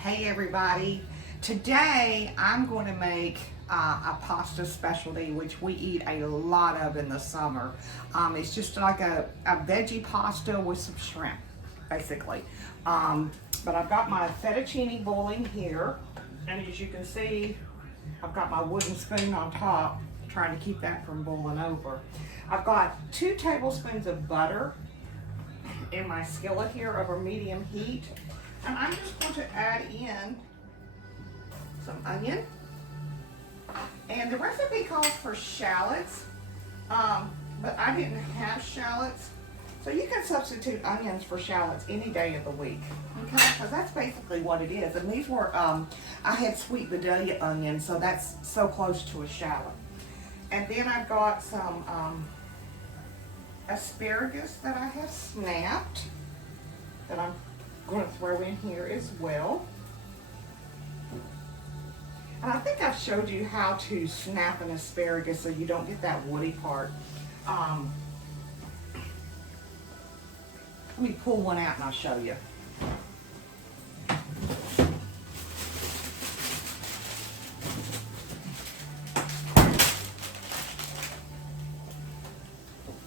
Hey everybody, today I'm going to make a pasta specialty which we eat a lot of in the summer. It's just like a veggie pasta with some shrimp, basically. But I've got my fettuccine boiling here, and as you can see, I've got my wooden spoon on top, trying to keep that from boiling over. I've got 2 tablespoons of butter in my skillet here over medium heat. And I'm just going to add in some onion. And the recipe calls for shallots, but I didn't have shallots. So you can substitute onions for shallots any day of the week, okay? Because that's basically what it is. And these were, I had sweet Vidalia onions, so that's so close to a shallot. And then I've got some asparagus that I have snapped that I'm going to throw in here as well. And I think I've showed you how to snap an asparagus so you don't get that woody part. Let me pull one out and I'll show you.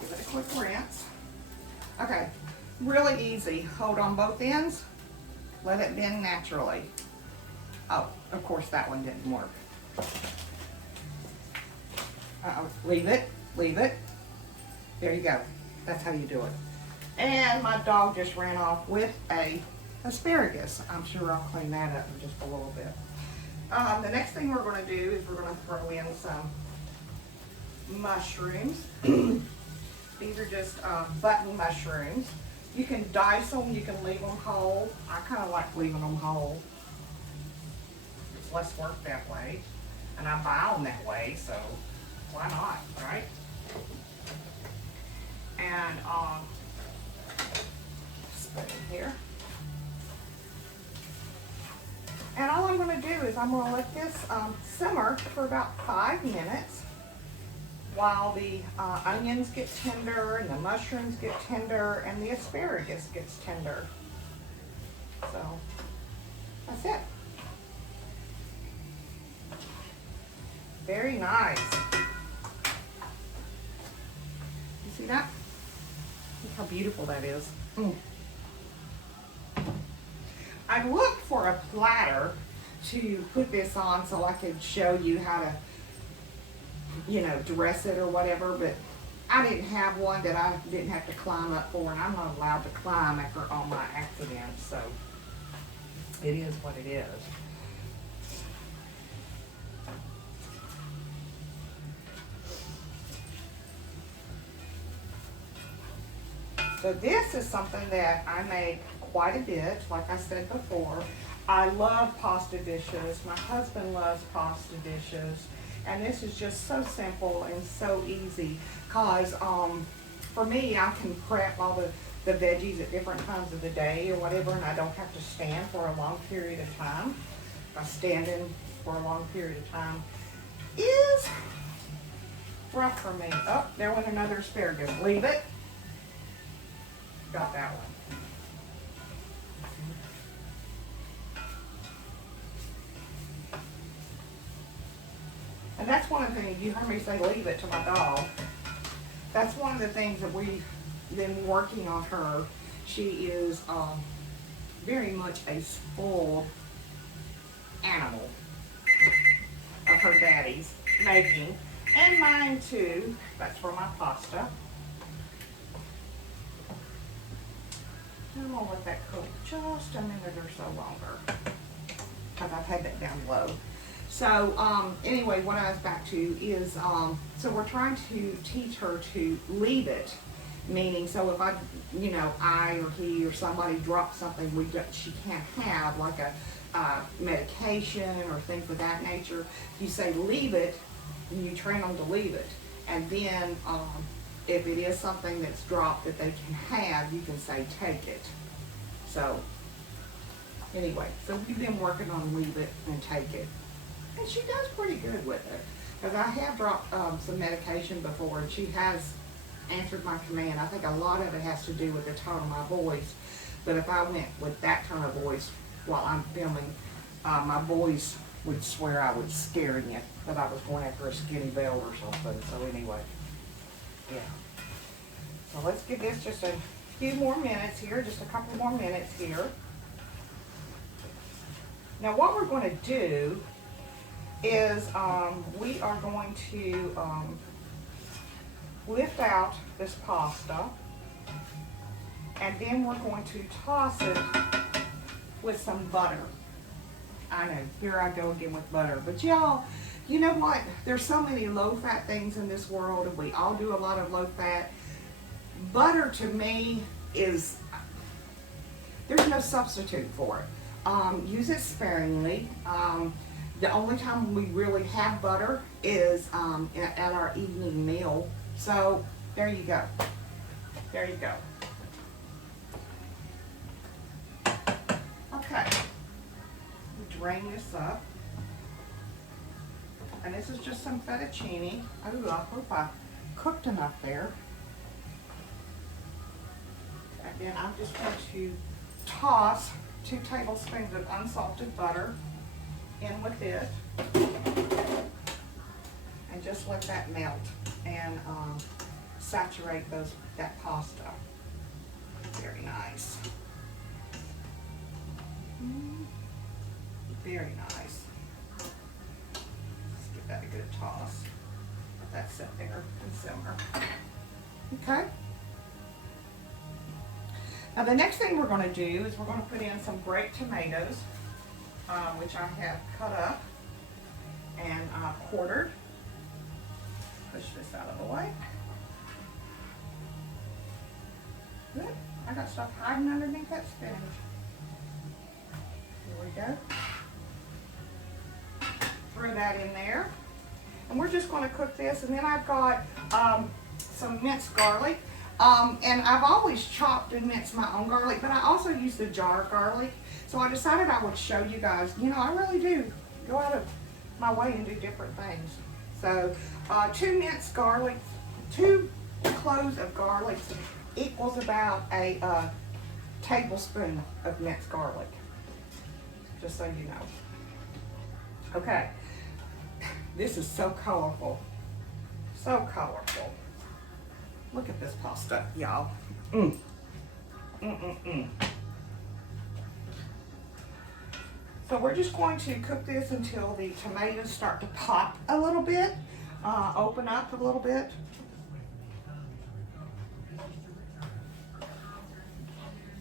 Give it a quick rinse. Okay. Really easy. Hold on both ends. Let it bend naturally. Oh, of course that one didn't work. Leave it. Leave it. There you go. That's how you do it. And my dog just ran off with a asparagus. I'm sure I'll clean that up in just a little bit. The next thing we're going to do is we're going to throw in some mushrooms. These are just button mushrooms. You can dice them, you can leave them whole. I kind of like leaving them whole. It's less work that way. And I buy them that way, so why not, right? And just put it in here. And all I'm going to do is I'm going to let this simmer for about 5 minutes while the onions get tender and the mushrooms get tender and the asparagus gets tender. So that's it. Very nice. You see that? Look how beautiful that is. I looked for a platter to put this on so I could show you how to, you know, dress it or whatever, but I didn't have one that I didn't have to climb up for, and I'm not allowed to climb after all my accidents, so it is what it is. So this is something that I make quite a bit, like I said before. I love pasta dishes. My husband loves pasta dishes. And this is just so simple and so easy because for me, I can prep all the veggies at different times of the day or whatever, and I don't have to stand for a long period of time. Standing for a long period of time is rough for me. Oh, there went another asparagus. Leave it. Got that one. And that's one of the things, you heard me say leave it to my dog. That's one of the things that we've been working on her. She is very much a spoiled animal of her daddy's making. And mine too. That's for my pasta. I'm going to let that cook just a minute or so longer because I've had that down low. So anyway, what I was back to is, so we're trying to teach her to leave it, meaning so if I, you know, I or he or somebody drops something she can't have, like a medication or things of that nature, you say leave it, and you train them to leave it. And then if it is something that's dropped that they can have, you can say take it. So anyway, so we've been working on leave it and take it. And she does pretty good with it. Because I have dropped some medication before, and she has answered my command. I think a lot of it has to do with the tone of my voice. But if I went with that tone of voice, while I'm filming. My boys would swear I was scaring you, that I was going after a skinny belle or something. So anyway, yeah. So let's give this just a few more minutes here, just a couple more minutes here. Now what we're going to do is we are going to lift out this pasta, and then we're going to toss it with some butter. I know, here I go again with butter. But y'all, you know what? There's so many low-fat things in this world, and we all do a lot of low-fat. Butter, to me, is, there's no substitute for it. Use it sparingly. The only time we really have butter is at our evening meal. So, there you go. There you go. Okay. Drain this up. And this is just some fettuccine. Oh, I hope I cooked enough there. And then I'm just going to toss 2 tablespoons of unsalted butter in with it. And just let that melt and saturate that pasta. Very nice. Very nice. Let's give that a good toss. Let that sit there and simmer. Okay. Now the next thing we're going to do is we're going to put in some grape tomatoes, which I have cut up and quartered. Push this out of the way. Good. I got stuff hiding underneath that spinach. Here we go. Throw that in there. And we're just going to cook this. And then I've got some minced garlic. And I've always chopped and minced my own garlic, but I also use the jar garlic. So I decided I would show you guys. You know, I really do go out of my way and do different things. So 2 minced garlic, 2 cloves of garlic equals about a tablespoon of minced garlic. Just so you know. Okay. This is so colorful. So colorful. Look at this pasta, y'all. So we're just going to cook this until the tomatoes start to pop a little bit, open up a little bit.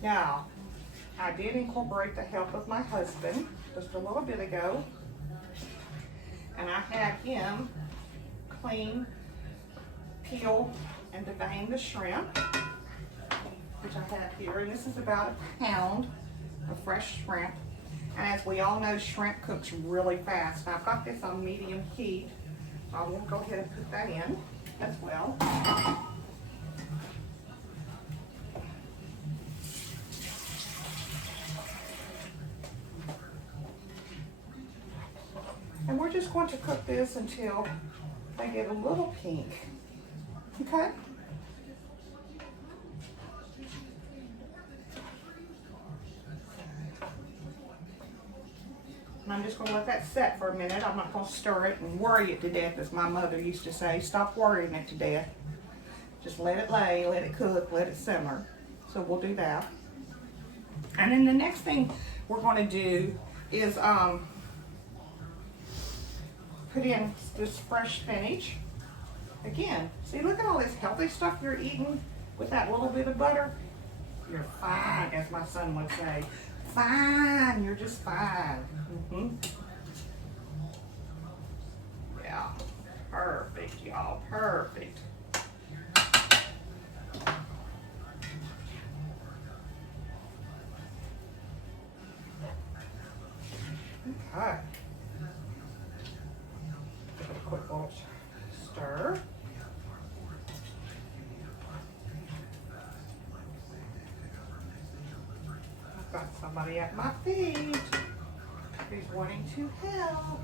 Now, I did incorporate the help of my husband just a little bit ago, and I had him clean, peel, and devein the shrimp, which I have here, and this is about a pound of fresh shrimp. And as we all know, shrimp cooks really fast. Now, I've got this on medium heat, so I will go ahead and put that in as well. And we're just going to cook this until they get a little pink. Okay? And I'm just going to let that set for a minute. I'm not going to stir it and worry it to death, as my mother used to say. Stop worrying it to death. Just let it lay, let it cook, let it simmer. So we'll do that. And then the next thing we're going to do is put in this fresh spinach. Again, see, look at all this healthy stuff you're eating with that little bit of butter. You're fine, as my son would say. Fine, you're just fine. Yeah, perfect, y'all, perfect. Okay. Give it a quick little stir. I've got somebody at my feet who's wanting to help.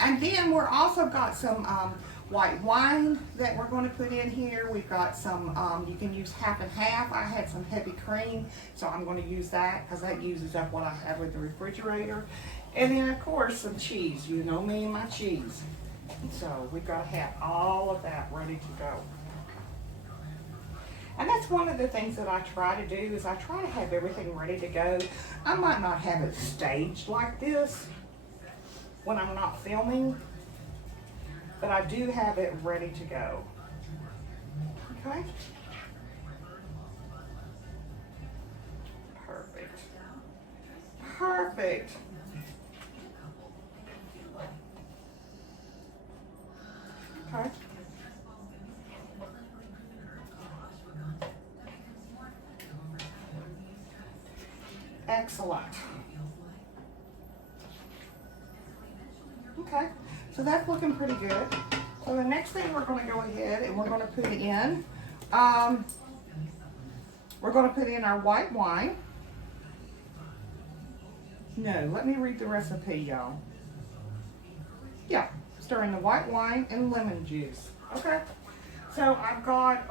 And then we're also got some white wine that we're going to put in here. We've got some, you can use half and half. I had some heavy cream, so I'm going to use that because that uses up what I have with the refrigerator. And then, of course, some cheese. You know me and my cheese. So we've got to have all of that ready to go. And that's one of the things that I try to do is I try to have everything ready to go. I might not have it staged like this when I'm not filming, but I do have it ready to go. Okay? Perfect. Perfect. Okay. Excellent. Okay, so that's looking pretty good. So the next thing we're going to go ahead and we're going to put in, our white wine. No, let me read the recipe, y'all. Yeah, stir in the white wine and lemon juice. Okay, so I've got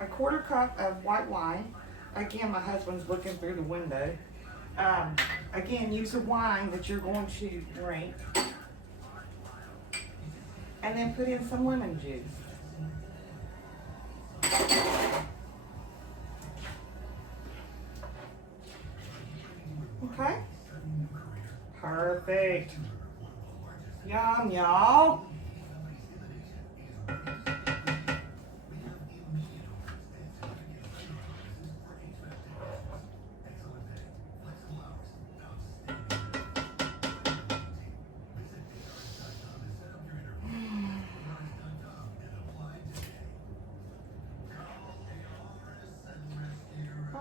a quarter cup of white wine. Again, my husband's looking through the window. Again, use the wine that you're going to drink. And then put in some lemon juice. Okay? Perfect. Yum, y'all.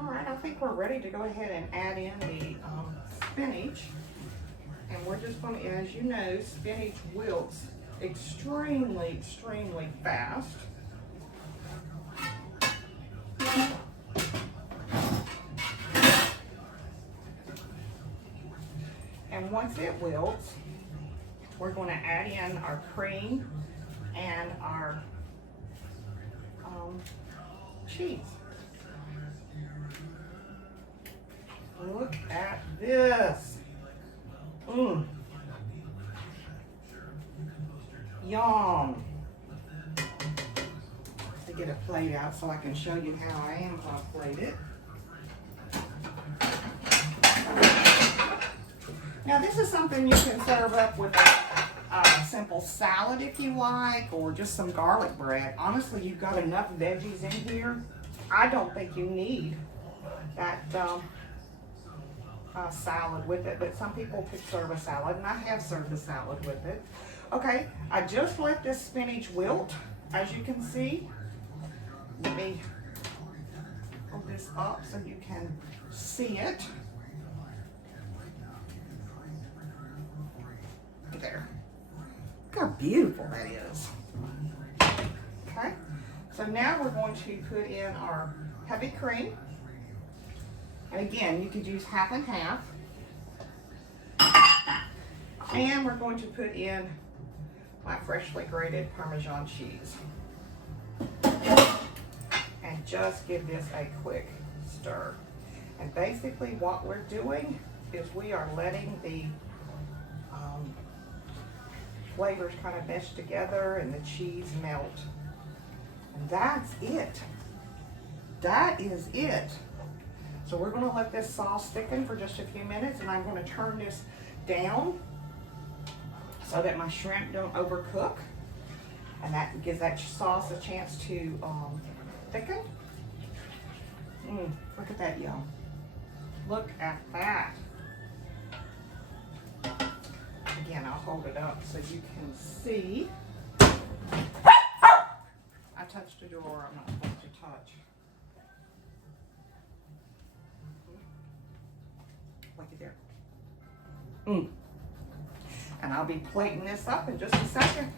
I think we're ready to go ahead and add in the spinach. And we're just going to, as you know, spinach wilts extremely, extremely fast. And once it wilts, we're going to add in our cream and our cheese. Look at this. Yum. To get a plate out so I can show you how I am going to plate it. Now this is something you can serve up with a simple salad if you like, or just some garlic bread. Honestly, you've got enough veggies in here. I don't think you need that salad with it, but some people could serve a salad, and I have served a salad with it. Okay, I just let this spinach wilt, as you can see. Let me hold this up so you can see it. There. Look how beautiful that is. Okay, so now we're going to put in our heavy cream. And again, you could use half and half. And we're going to put in my freshly grated Parmesan cheese. And just give this a quick stir. And basically what we're doing is we are letting the flavors kind of mesh together and the cheese melt. And that's it. That is it. So we're going to let this sauce thicken for just a few minutes, and I'm going to turn this down so that my shrimp don't overcook, and that gives that sauce a chance to thicken. Look at that, y'all. Look at that. Again, I'll hold it up so you can see. I touched a door I'm not supposed to touch. Like it there. And I'll be plating this up in just a second.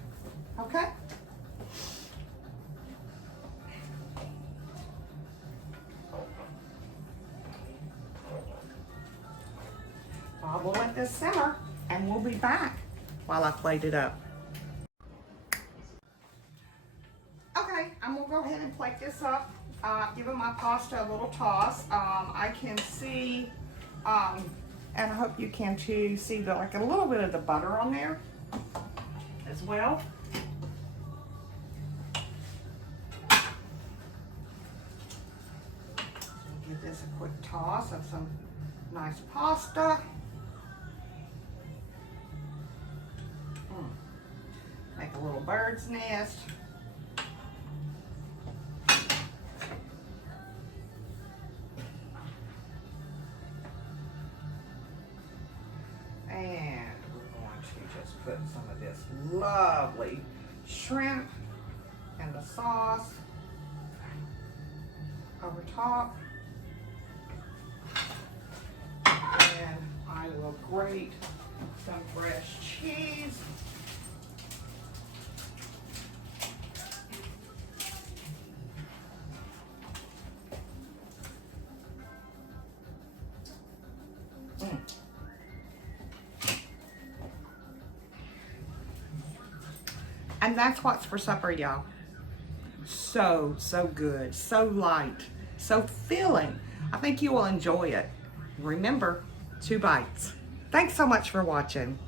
Okay? Bob will let this simmer, and we'll be back while I plate it up. giving my pasta a little toss. I can see, and I hope you can too, see like a little bit of the butter on there as well. Give this a quick toss of some nice pasta. Make a little bird's nest. And we're going to just put some of this lovely shrimp and the sauce over top. And I will grate some fresh cheese. And that's what's for supper, y'all. So good, so light, so filling. I think you will enjoy it. Remember, 2 bites. Thanks so much for watching.